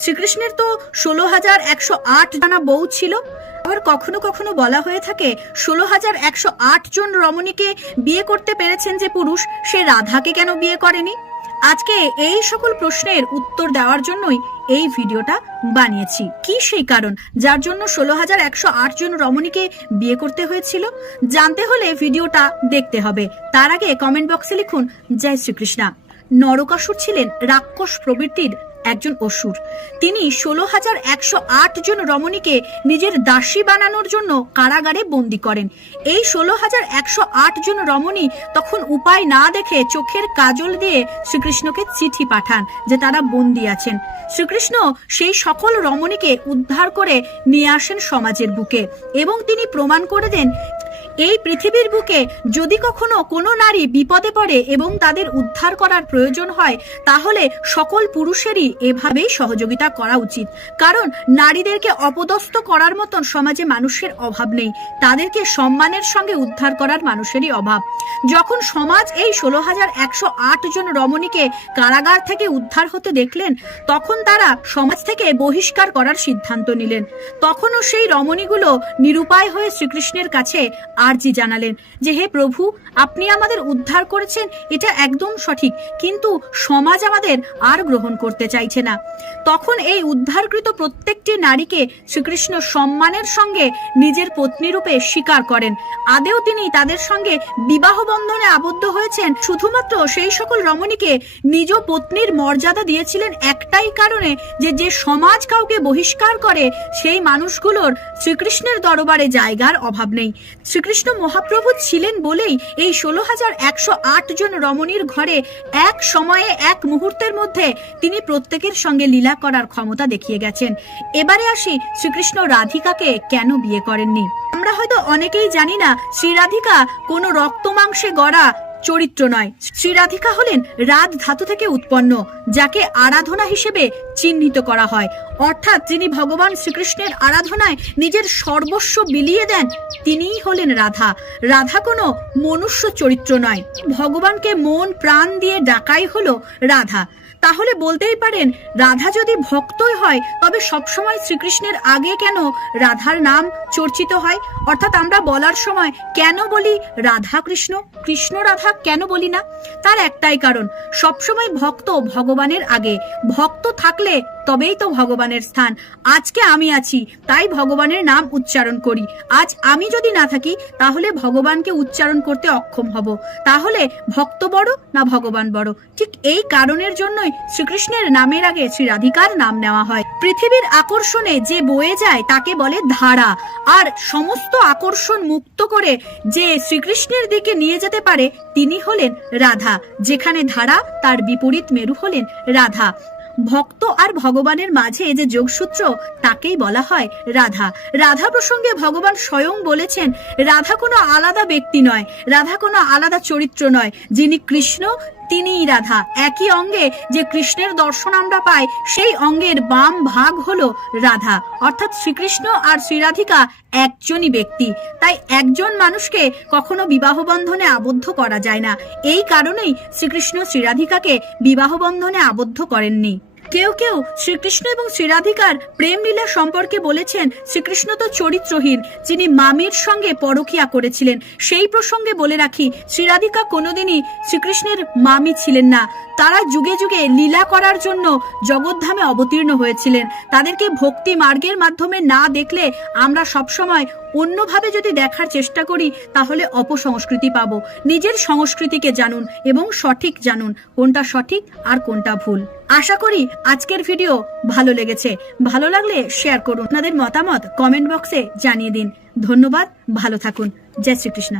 শ্রীকৃষ্ণের তো ষোলো হাজার একশো আট জানা বউ ছিল। আবার কখনো কখনো বলা হয়ে থাকে, ষোলো হাজার একশো আট জন রমণীকে বিয়ে করতে পেরেছেন যে পুরুষ, সে রাধাকে কেন বিয়ে করেনি? আজকে এই সকল প্রশ্নের উত্তর দেওয়ার জন্যই এই ভিডিওটা বানিয়েছি। কি সেই কারণ? যার জন্য ষোলো হাজার একশো আট জন রমণীকে বিয়ে করতে হয়েছিল? জানতে হলে ভিডিওটা দেখতে হবে। তার আগে কমেন্ট বক্সে লিখুন, জয় শ্রীকৃষ্ণা। নরকাসুর ছিলেন রাক্ষস প্রবৃত্তির একজন অসুর। তিনি ষোলো হাজার একশো আট জন রমণীকে নিজের দাসী বানানোর জন্য কারাগারে বন্দি করেন। এই ষোলো হাজার একশো আট জন রমণী তখন উপায় না দেখে চোখের কাজল দিয়ে শ্রীকৃষ্ণকে চিঠি পাঠান যে তারা বন্দি আছেন। শ্রীকৃষ্ণ সেই সকল রমণীকে উদ্ধার করে নিয়ে আসেন সমাজের বুকে এবং তিনি প্রমাণ করে দেন এই পৃথিবীর বুকে যদি কখনো কোনো নারী বিপদে পড়ে এবং তাদের উদ্ধার করার প্রয়োজন হয়, তাহলে সকল পুরুষেরই এভাবেই সহযোগিতা করা উচিত। কারণ নারীদেরকে অপদস্থ করার মতন সমাজে মানুষের অভাব নেই। তাদেরকে সম্মানের সঙ্গে উদ্ধার করার মানুষেরই অভাব। যখন সমাজ এই ষোলো হাজার একশো আট জন রমণীকে কারাগার থেকে উদ্ধার হতে দেখলেন, তখন তারা সমাজ থেকে বহিষ্কার করার সিদ্ধান্ত নিলেন। তখনও সেই রমণীগুলো নিরুপায় হয়ে শ্রীকৃষ্ণের কাছে আর্জি জানালেন যে, হে প্রভু, আপনি আমাদের উদ্ধার করেছেন, এটা একদম সঠিক। কিন্তু সমাজ আমাদের আর গ্রহণ করতে চাইছে না। তখন এই উদ্ধারকৃত প্রত্যেকটি নারীকে শ্রীকৃষ্ণ সম্মানের সঙ্গে নিজের পত্নী রূপে স্বীকার করেন। আদেও তিনি তাদের সঙ্গে বিবাহ বন্ধনে আবদ্ধ হয়েছেন। শুধুমাত্র সেই সকল রমণীকে নিজ পত্নীর মর্যাদা দিয়েছিলেন একটাই কারণে যে যে সমাজ কাউকে বহিষ্কার করে, সেই মানুষগুলোর শ্রীকৃষ্ণের দরবারে জায়গার অভাব নেই। শ্রীকৃষ্ণ মহাপ্রভু ছিলেন বলেই এই ষোলো হাজার একশো আট জন রমণীর ঘরে এক সময়ে এক মুহূর্তের মধ্যে তিনি প্রত্যেকের সঙ্গে লীলা করার ক্ষমতা দেখিয়ে গেছেন। এবারে আসি শ্রীকৃষ্ণ রাধিকাকে কেন বিয়ে করেননি? আমরা হয়তো অনেকেই জানি না শ্রীরাধিকা কোনো রক্ত মাংসে গড়া চরিত্র নয়। শ্রীরাধিকা হলেন রাধ ধাতু থেকে উৎপন্ন, যাকে আরাধনা হিসেবে চিহ্নিত করা হয়। অর্থাৎ যিনি ভগবান শ্রীকৃষ্ণের আরাধনায় নিজের সর্বস্ব বিলিয়ে দেন, তিনিই হলেন রাধা। রাধা কোনো মনুষ্য চরিত্র নয়। ভগবানকে মন, প্রাণ দিয়ে ডাকাই হলো রাধা। তাহলে বলতেই পারেন, রাধা যদি ভক্তই হয়, তবে সবসময় শ্রীকৃষ্ণের আগে কেন রাধার নাম চর্চিত হয়? অর্থাৎ আমরা বলার সময় কেন বলি রাধা কৃষ্ণ কৃষ্ণ রাধা কেন বলি না? তার একটাই কারণ, সবসময় ভক্ত ভগবানের আগে। ভক্ত থাকলে তবেই তো ভগবানের স্থান। আজকে আমি আছি, তাই ভগবানের নাম উচ্চারণ করি। আজ আমি যদি না থাকি, তাহলে ভগবানকে উচ্চারণ করতে অক্ষম হব। তাহলে ভক্ত বড় না ভগবান বড়? ঠিক এই কারণের জন্যই শ্রীকৃষ্ণের নামের আগে শ্রী রাধিকার নাম নেওয়া হয়। পৃথিবীর আকর্ষণে যে বয়ে যায়, তাকে বলে ধারা। আর সমস্ত আকর্ষণ মুক্ত করে যে শ্রীকৃষ্ণের দিকে নিয়ে যেতে পারে, তিনি হলেন রাধা। যেখানে ধারা, তার বিপরীত মেরু হলেন রাধা। ভক্ত আর ভগবানের মাঝে যে যোগসূত্র, তাকেই বলা হয় রাধা। রাধা প্রসঙ্গে ভগবান স্বয়ং বলেছেন, রাধা কোনো আলাদা ব্যক্তি নয়, রাধা কোনো আলাদা চরিত্র নয়। যিনি কৃষ্ণ, তিনিই রাধা। একই অঙ্গে যে কৃষ্ণের দর্শন আমরা পাই, সেই অঙ্গের বাম ভাগ হলো রাধা। অর্থাৎ শ্রীকৃষ্ণ আর শ্রীরাধিকা একজনই ব্যক্তি। তাই একজন মানুষকে কখনো বিবাহ বন্ধনে আবদ্ধ করা যায় না। এই কারণেই শ্রীকৃষ্ণ শ্রীরাধিকাকে বিবাহ বন্ধনে আবদ্ধ করেননি। কেউ কেউ শ্রীকৃষ্ণ এবং শ্রীরাধিকার প্রেম লীলা সম্পর্কে বলেছেন, শ্রীকৃষ্ণ তো চরিত্রহীন, যিনি মামির সঙ্গে পরকিয়া করেছিলেন। সেই প্রসঙ্গে বলে রাখি, শ্রীরাধিকা কোনোদিনই শ্রীকৃষ্ণের মামি ছিলেন না। তারা যুগে যুগে লীলা করার জন্য জগৎধামে অবতীর্ণ হয়েছিলেন। তাদেরকে ভক্তি মার্গের মাধ্যমে না দেখলে আমরা সবসময় অন্যভাবে যদি দেখার চেষ্টা করি, তাহলে অপসংস্কৃতি পাবো। নিজের সংস্কৃতিকে জানুন এবং সঠিক জানুন, কোনটা সঠিক আর কোনটা ভুল। আশা করি আজকের ভিডিও ভালো লেগেছে। ভালো লাগলে শেয়ার করুন। আপনাদের মতামত কমেন্ট বক্সে জানিয়ে দিন। ধন্যবাদ, ভালো থাকুন। জয় শ্রীকৃষ্ণ।